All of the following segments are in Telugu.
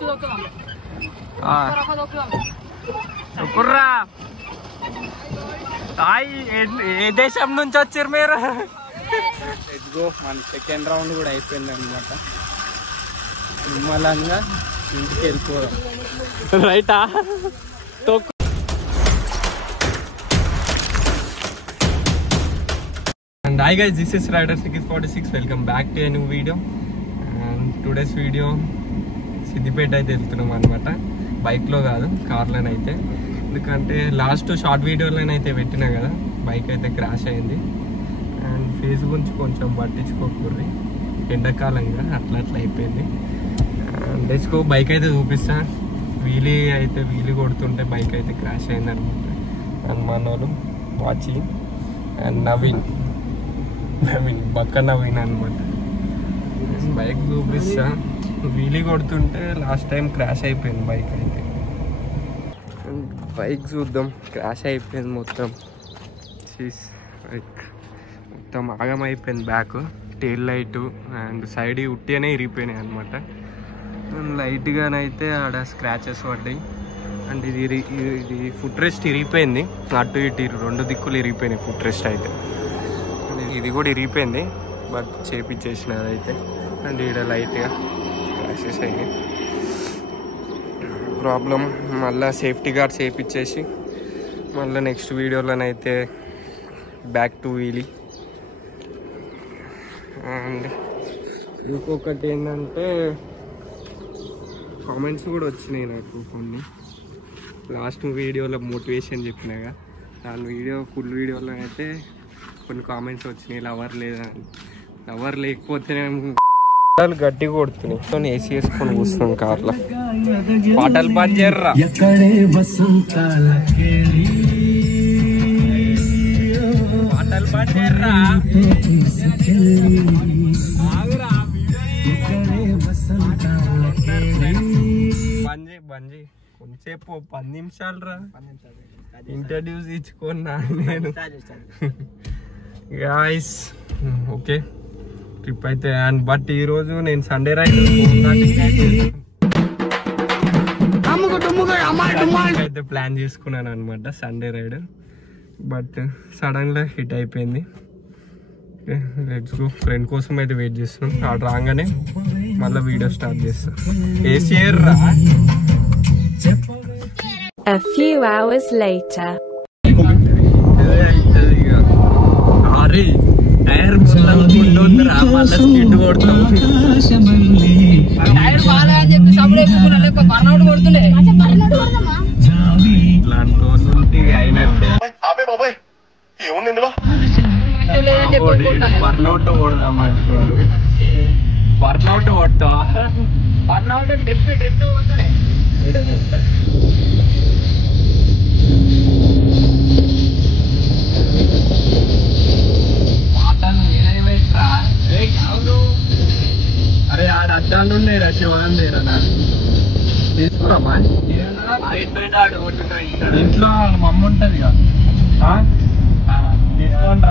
ఏ దేశం నుంచి వచ్చారు మీరు? మన సెకండ్ రౌండ్ కూడా అయిపోయింది అనమాట. నిమ్మలంగా ఇంటికి వెళ్ళిపోదాం. రైటా? And hi guys, this is Rider 646. Welcome back to a new video. And today's video Siddipet అయితే వెళ్తున్నాం అనమాట. బైక్లో కాదు, కార్లోనైతే. ఎందుకంటే లాస్ట్ షార్ట్ వీడియోలోనైతే పెట్టినా కదా, బైక్ అయితే క్రాష్ అయింది. అండ్ ఫేస్ గురించి కొంచెం పట్టించుకోకూడదు, ఎండాకాలంగా అట్లా అయిపోయింది. అండ్ తెచ్చుకో బైక్ అయితే చూపిస్తా. వీలీ కొడుతుంటే బైక్ అయితే క్రాష్ అయింది అనమాట. అండ్ మన వాళ్ళు వాచి అండ్ నవీన్ బక్క నవీన్ అనమాట. బైక్ చూపిస్తా. వీలీ కొడుతుంటే లాస్ట్ టైం క్రాష్ అయిపోయింది బైక్ అయితే. బైక్ చూద్దాం. క్రాష్ అయిపోయింది మొత్తం. బైక్ మొత్తం ఆగం అయిపోయింది. Back tail light and side ఉట్టిగానే ఇరిగిపోయినాయి అనమాట. లైట్గానైతే ఆడ స్క్రాచెస్ పడ్డాయి. అండ్ ఇది ఫుట్ రెస్ట్ ఇరిగిపోయింది. అటు ఇటు రెండు దిక్కులు ఇరిగిపోయినాయి ఫుట్ రెస్ట్ అయితే. ఇది కూడా ఇరిగిపోయింది, బట్ చేపించేసిన అదైతే. అండ్ ఈడ లైట్గా క్రాషెస్ అయ్యాయి. ప్రాబ్లం మళ్ళీ సేఫ్టీ గార్డ్ చేపించేసి మళ్ళీ నెక్స్ట్ వీడియోలోనైతే బ్యాక్ టు వీలీ. అండ్ ఇంకొకటి ఏంటంటే కామెంట్స్ కూడా వచ్చినాయి నాకు కొన్ని. లాస్ట్ వీడియోలో మోటివేషన్ చెప్పినాగా, దాని ఫుల్ వీడియోలో అయితే కొన్ని కామెంట్స్ వచ్చినాయి. లవర్ లేదా అని. లవర్ లేకపోతే గట్టి కొడుతున్నాయి. ఏసీ వేసుకొని కూర్చున్నాం కార్లో. పాటలు బంద్ చేయర్రా. పాటలు బంద్ చేయర్రా. బంజీ కొంచెంసేపు 10 నిమిషాలు రా. ఇంట్రడ్యూస్ ఇచ్చుకున్నా నేను. గాయ్స్ ఓకే, ట్రిప్ అయితే. అండ్ బట్ ఈరోజు నేను సండే రైడ్ అయితే ప్లాన్ చేసుకున్నాను అనమాట, సండే రైడ్. బట్ సడన్గా హిట్ అయిపోయింది. Let's go. ఫ్రెండ్ కోసం అయితే వెయిట్ చేస్తున్నాం. ఆడ రాగానే మళ్ళీ వీడియో స్టార్ట్ చేస్తాం. ఏసీఆర్ రా. A few hours later. అరే టైర్ ముందుందిరా, మళ్ళీ స్కిడ్ కొడతాం. టైర్ బాగా అని చెప్పి సబ్లే బర్నౌట్ కొడుతుండే. ఇట్లాంటి రోజులు అయినట్టే. బర్నౌట్ కొడదామంటారు. బర్నౌట్ కొడతా. బర్నౌట్ డెప్పి కొడుతుంది. అరే ఆడ అద్దాలు ఉన్నాయి రా, శివన్ లేరా తీసుకురామా. ఇంట్లో మమ్మ ఉంటది కదా, తీసుకోండి.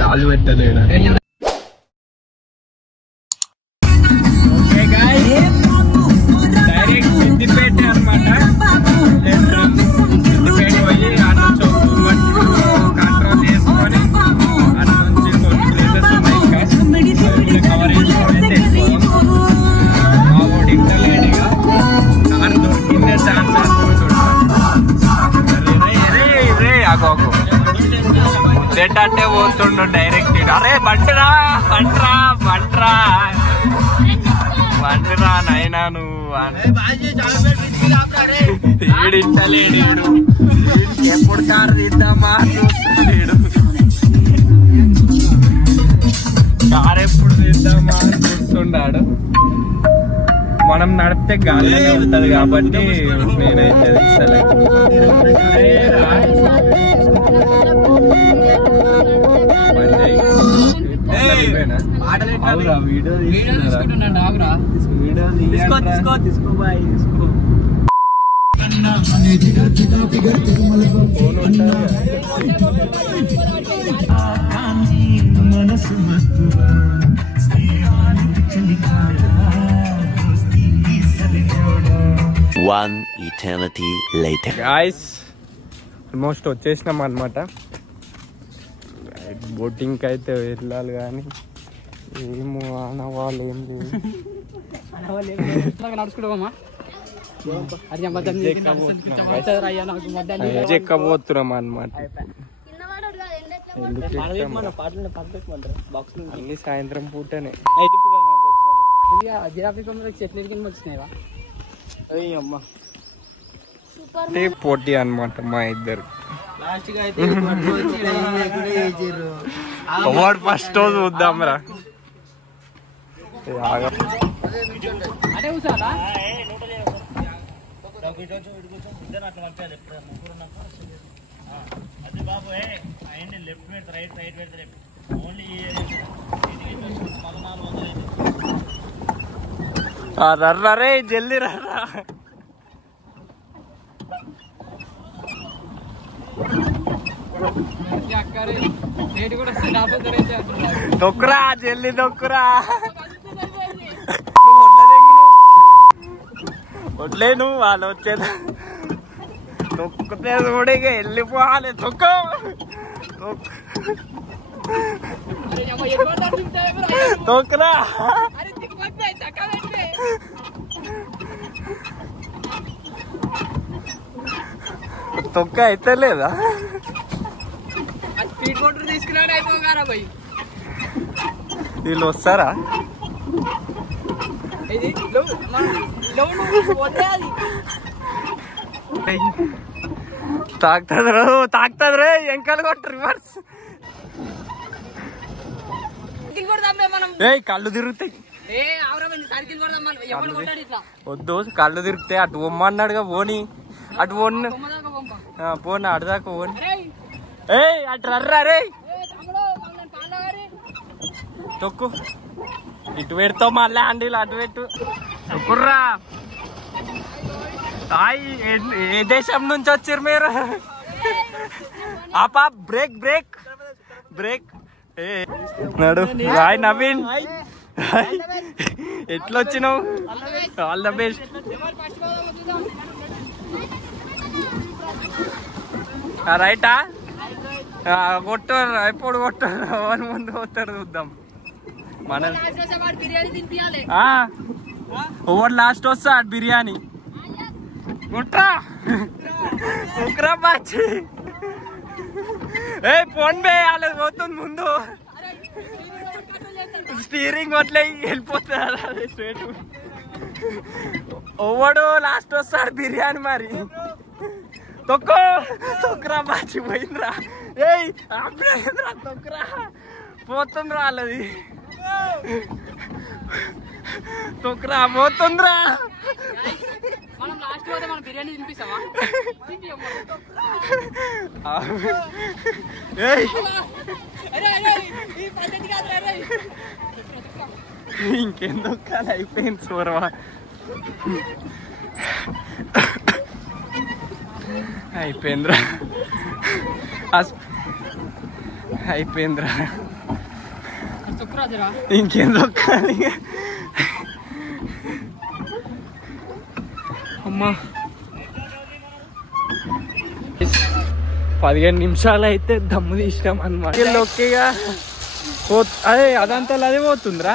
గాలి పెట్టలేడా. డైరెక్ట్ సిద్దిపేట అనమాట. సిద్దిపేట పోయి అటు చౌకు కంట్రోల్ చేసుకొని అటు నుంచి కొన్ని ప్లేసెస్ ఉన్నాయి ఇంకా కవర్ చేసుకొని మా ఓడి ఇంటలేడుగా కారు దొరికిందే ఛాన్స్ అంటే పోతుండు డైరెక్ట్. అరే బండిరా బండ్రా బండ్రా బండిరా నైనా నువ్వు ఈడింటలేడు. ఎప్పుడు కారు తీద్దామా చూస్తున్నాడు. కారు ఎప్పుడు తీద్దామా అని చూస్తున్నాడు. మనం నడిపితే గాలిలోనే ఉంటది కాబట్టి నేనైతే తీస్తలేదు. One eternity later. Guys almost వచ్చేసినాం అనమాట. బోటింగ్కి అయితే వెళ్ళాలి కానీ ఏమో ఆనవాళ్ళు ఏం లేదు. ఎక్కబోతున్నాం అనమాట. అన్ని సాయంత్రం పూటనే పోటీ అనమాట మా ఇద్దరు. ఫస్ట్ రోజు చూద్దాంరా. రర్రా రే జల్దీ రర్రా. దొక్కురా జల్దీ దొక్కురా. వడ్లేను వాళ్ళు వచ్చేది తొక్కుతే చూడగా వెళ్ళిపోవాలి. తొక్కు తొక్కురా. తొక్క అయితే లేదా వీళ్ళు వస్తారా? తాకుతుంది ఎంకలు కొట్టు రివర్స్. కళ్ళు తిరుగుతాయి. వద్దు కళ్ళు తిరుగుతాయి. అటు పొమ్మన్నాడుగా పోని. అటు పోని అటుదాకా పోని. అటు రర్రా రే. తొక్కు ఇటు పెడతావు మళ్ళీ అండీలు అటు పెట్టు. తొక్కుర్రా. ఏ దేశం నుంచి వచ్చారు మీరు? ఆపా బ్రేక్ బ్రేక్ బ్రేక్. నడు హాయ్ నవీన్. ఎట్లా వచ్చినావు? All the best. రైటా కొట్టారు. ఎప్పుడు కొట్టారు? ఎవరి ముందు కొట్టారు చూద్దాం. మన ఓవర్ లాస్ట్ వస్తా బిర్యానీ కుట్రా కుక్రా బాచి. ఫోన్ పే వాళ్ళకి పోతుంది ముందు. స్టీరింగ్ వట్లే వెళ్ళిపోతుంది స్ట్రేట్. ఓవడు లాస్ట్ వస్తాడు బిర్యానీ మరి. తొక్కు తొక్కురా బాచి పోయిందిరా. తొక్కురా పోతుందిరా వాళ్ళది. తొక్కురా పోతుందిరా. ఇంకేం దొక్కాలి? అయిపోయింది చూరవా. అయిపోయిందిరా అయిపోయిందిరా. ఇంకేం దొక్కాలి? అమ్మా 15 నిమిషాలు అయితే దమ్ము తీసినాం అన్నమాట. ఓకేగా అదే అదంతా అదే పోతుందిరా.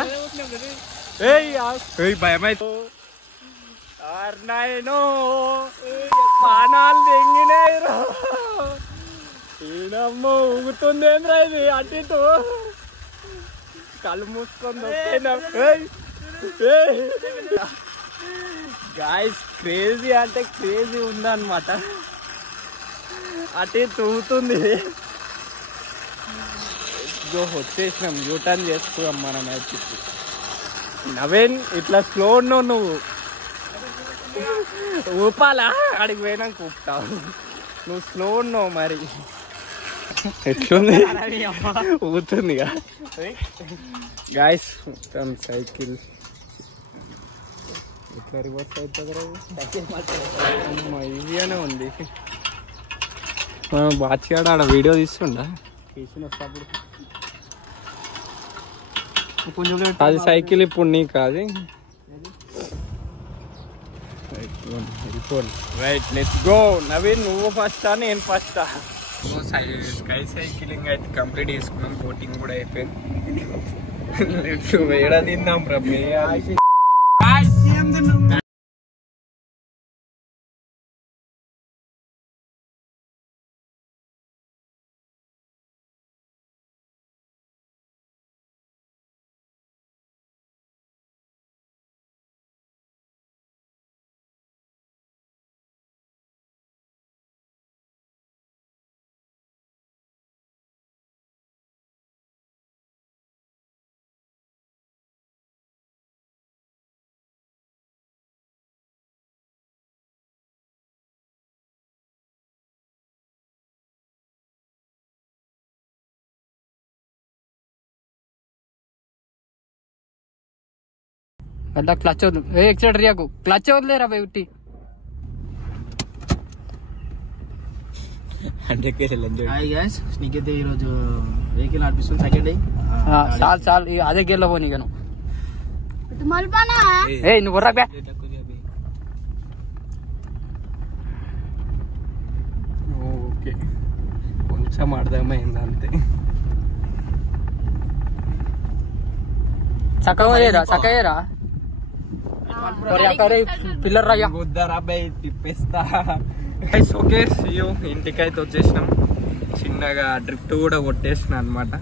భయం అయితే పానాలు తెంగినాయిరా. ఈడమ్మ ఊగుతుందేంద్రా ఇది. అటు ఇటు కళ్ళు మూసుకొని గాయ్స్ క్రేజీ అంటే క్రేజీ ఉందన్నమాట. అటు తూగుతుంది. వచ్చేసినాం. యూటర్న్ చేసుకున్నాం మనం. అయితే నవీన్ ఇట్లా స్లో ఉన్నావు నువ్వు. ఊపాలా? అడిగి పోయినాక ఊపుతావు. నువ్వు స్లో ఉన్నావు మరి. ఎట్లుంది? ఊగుతుంది గాయస్ మొత్తం సైకిల్. ఎట్లా రివర్స్ అవుతుంది ఈజీగానే ఉంది. బాచిగాడు ఆడ వీడియో తీస్తుండా అది సైకిల్ ఇప్పుడు నీకు అది రైట్ లెట్స్ గో. నవీన్ నువ్వు ఫస్టా నేను ఫస్టా? స్కై సైకిలింగ్ అయితే కంప్లీట్ చేసుకున్నాం, బోటింగ్ కూడా అయిపోయింది. వేడ తిందాం రమ్మే. అలా క్లచ్ అవుతుంది. ఎక్సైడ్ రియాకు క్లచ్ అవుతులేరా బయటి. నీకైతే ఈరోజు వెహికల్ నడిపిస్తుంది సెకండ్ డే. చాలు చాలు అదే గేర్లో పోనీ ఇక నువ్వు రా బ్యా. ఓకే కొంచెం అర్థమైంది అంతే. చక్కగా చక్కగా పిల్లర్ రాయ్యా గుద్దరా బై తిప్పేస్తా. Okay see you. ఇంటికైతే వచ్చేసినాం, చిన్నగా డ్రిఫ్ట్ కూడా కొట్టేసిన అనమాట.